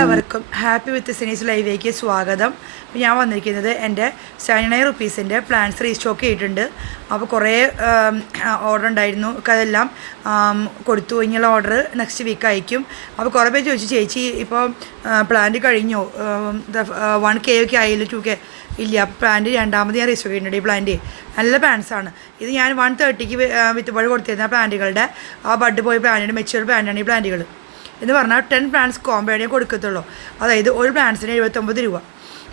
Happy with സിനീസ് ലൈവിലേക്ക് സ്വാഗതം. ഞാൻ വന്നിരിക്കുന്നത് എന്റെ സെവൻ നയൻ റുപ്പീസിന്റെ പ്ലാൻസ് റീസ്റ്റോക്ക് ചെയ്തിട്ടുണ്ട്. അപ്പോൾ കുറേ ഓർഡർ ഉണ്ടായിരുന്നു. അതെല്ലാം കൊടുത്തു. ഇനിയുള്ള ഓർഡർ നെക്സ്റ്റ് വീക്ക് അയക്കും അപ്പോൾ കുറേ പേര് ചോദിച്ചു ചേച്ചി ഇപ്പോൾ പ്ലാന്റ് കഴിഞ്ഞോ? വൺ കെ ഒക്കെ ആയില്ല ടു കെ ഇല്ല പ്ലാന്റ് രണ്ടാമത് ഞാൻ രജിസ്റ്റർ ചെയ്യുന്നുണ്ട് ഈ പ്ലാന്റ് നല്ല ആണ്. ഇത് ഞാൻ വൺ തേർട്ടിക്ക് വിത്ത് ബഡ് കൊടുത്തിരുന്ന പ്ലാന്റുകളുടെ ആ ബഡ് പോയ പ്ലാന്റിന്റെ മെച്ചുവർ പ്ലാന്റാണ് ഈ പ്ലാന്റുകൾ എന്ന് പറഞ്ഞാൽ ടെൻ പ്ലാന്റ്സ് കോംബോയുടെ കൊടുക്കത്തുള്ളൂ. അതായത് ഒരു പ്ലാൻസിന് എഴുപത്തൊമ്പത് രൂപ.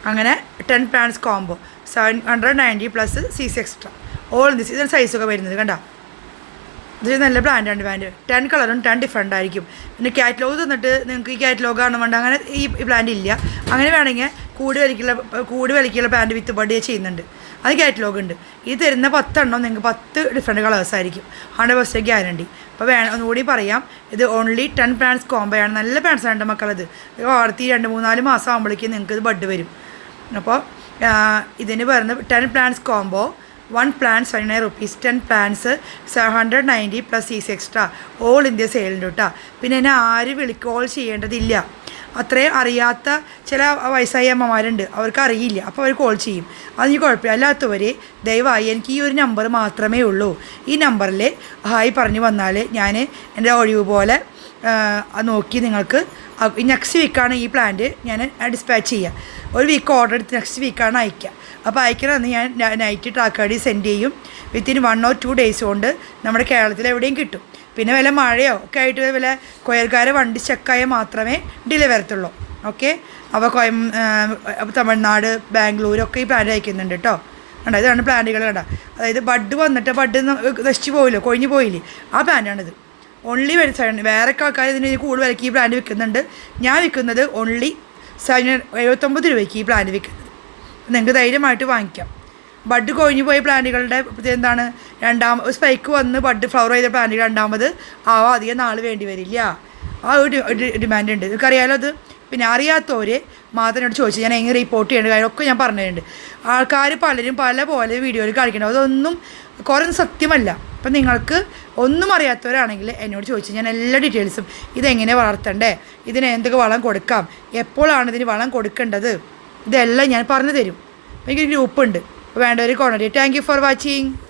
അങ്ങനെ ten plants combo seven hundred ninety plus C extra all this ഇതിന് സൈസൊക്കെ വരുന്നത് കണ്ട? ഇത് നല്ല ബ്രാൻഡാണ് ബ്രാൻഡ് ടെൻ കളറും ടെൻ ഡിഫറെന്റ് ആയിരിക്കും. പിന്നെ കാറ്റലോഗ് തന്നിട്ട് നിങ്ങൾക്ക് ഈ കാറ്റലോഗ് ആണ് വേണ്ട അങ്ങനെ ഈ ബ്രാൻഡ് ഇല്ല. അങ്ങനെ വേണമെങ്കിൽ കൂടി വലിക്കുള്ള കൂടി വലിക്കുള്ള പാന്റ് വിത്ത് ബഡ് ചെയ്യുന്നുണ്ട്. അത് കാറ്റലോഗ് ഉണ്ട്. ഈ തരുന്ന പത്തെണ്ണം നിങ്ങൾക്ക് പത്ത് ഡിഫറെന്റ് കളേഴ്സ് ആയിരിക്കും. ഹൺഡ്രഡ് പെർസെന്റ് ഗ്യാരണ്ടി അപ്പോൾ വേണം ഒന്നുകൂടി പറയാം. ഇത് ഓൺലി ടെൻ പാൻസ് കോംബോ ആണ്. നല്ല പാൻസ് ആണ് മക്കളത്. വളർത്തി രണ്ട് മൂന്നാൽ മാസം ആകുമ്പോഴേക്കും നിങ്ങൾക്ക് ഇത് ബഡ് വരും അപ്പോൾ ഇതിന് പറയുന്നത് ten plants combo one plants five nine rupees ten plants seven hundred ninety plus is extra all India സെയിലുണ്ട് കേട്ടോ പിന്നെ എന്നെ ആര് വിളിക്കോൾ കോൾ ചെയ്യേണ്ടതില്ല. അത്രയും അറിയാത്ത ചില വയസ്സായ അമ്മമാരുണ്ട് അവർക്ക് അറിയില്ല. അപ്പോൾ അവർ കോൾ ചെയ്യും. അതിന് കുഴപ്പമില്ല. അല്ലാത്തവർ ദയവായി എനിക്ക് ഈ ഒരു നമ്പർ മാത്രമേ ഉള്ളൂ. ഈ നമ്പറിൽ ഹായ് പറഞ്ഞു വന്നാൽ ഞാൻ എന്റെ ഒഴിവ് പോലെ നോക്കി നിങ്ങൾക്ക് നെക്സ്റ്റ് വീക്കാണ് ഈ പ്ലാന്റ് ഞാൻ ഡിസ്പാച്ച് ചെയ്യുക ഒരു വീക്ക് ഓർഡർ എടുത്ത് നെക്സ്റ്റ് വീക്കാണ് അയക്കുക അപ്പോൾ അയക്കണമെന്ന് ഞാൻ നൈറ്റ് ട്രാക്ക് ഐ സെൻഡ് ചെയ്യും. Within one or two days കൊണ്ട് നമ്മുടെ കേരളത്തിൽ എവിടെയും കിട്ടും. പിന്നെ വല്ല മഴയോ ഒക്കെ ആയിട്ട് വല്ല കൊയൽക്കാരെ വണ്ടി ചെക്കായാൽ മാത്രമേ ഡിലേ വരത്തുള്ളൂ ഓക്കെ അപ്പോൾ കോയം തമിഴ്നാട് ബാംഗ്ലൂരൊക്കെ ഈ പ്ലാന്റ് അയക്കുന്നുണ്ട് കേട്ടോ കണ്ടോ? ഇതാണ് പ്ലാന്റുകൾ കണ്ട? അതായത് ബഡ് വന്നിട്ട് ബഡ് നശിച്ചു പോയില്ലോ? കൊഴിഞ്ഞു പോയില്ലേ? ആ പ്ലാന്റാണിത് ഓൺലി വരുന്ന വേറെ ആൾക്കാർ ഇതിന് കൂടുതൽ വിലക്ക് ഈ പ്ലാന്റ് വിൽക്കുന്നുണ്ട്. ഞാൻ വിൽക്കുന്നത് ഓൺലി എഴുപത്തൊമ്പത് രൂപയ്ക്ക് ഈ പ്ലാന്റ് വിൽക്കുന്നത്. നിങ്ങൾക്ക് ധൈര്യമായിട്ട് വാങ്ങിക്കാം. ബഡ് കൊഴിഞ്ഞു പോയ പ്ലാന്റുകളുടെ എന്താണ്? രണ്ടാം സ്പൈക്ക് വന്ന് ബഡ് ഫ്ലവർ ചെയ്ത പ്ലാന്റുകൾ രണ്ടാമത് ആവാ അധികം നാൾ വേണ്ടി വരില്ല. ആ ഒരു ഡിമാൻഡ് ഉണ്ട്. നിങ്ങൾക്ക് നിങ്ങൾക്കറിയാലോ അത്? പിന്നെ അറിയാത്തവർ മാത്രം എന്നോട് ചോദിച്ചു. ഞാൻ എങ്ങനെ റിപ്പോർട്ട് ചെയ്യേണ്ട? കാര്യമൊക്കെ ഞാൻ പറഞ്ഞിട്ടുണ്ട് ആൾക്കാർ പലരും പല പോലെ വീഡിയോയിൽ കാണിക്കണം അതൊന്നും കുറേ സത്യമല്ല. അപ്പം നിങ്ങൾക്ക് ഒന്നും അറിയാത്തവരാണെങ്കിൽ എന്നോട് ചോദിച്ചു ഞാൻ എല്ലാ ഡീറ്റെയിൽസും ഇതെങ്ങനെ വളർത്തണ്ടേ? ഇതിന് എന്തൊക്കെ വളം കൊടുക്കാം? എപ്പോഴാണ് ഇതിന് വളം കൊടുക്കേണ്ടത്? ഇതെല്ലാം ഞാൻ പറഞ്ഞു തരും. എനിക്കൊരു ഗ്രൂപ്പുണ്ട്. വേണ്ടവർ കോണ്ടി താങ്ക് യു ഫോർ വാച്ചിങ്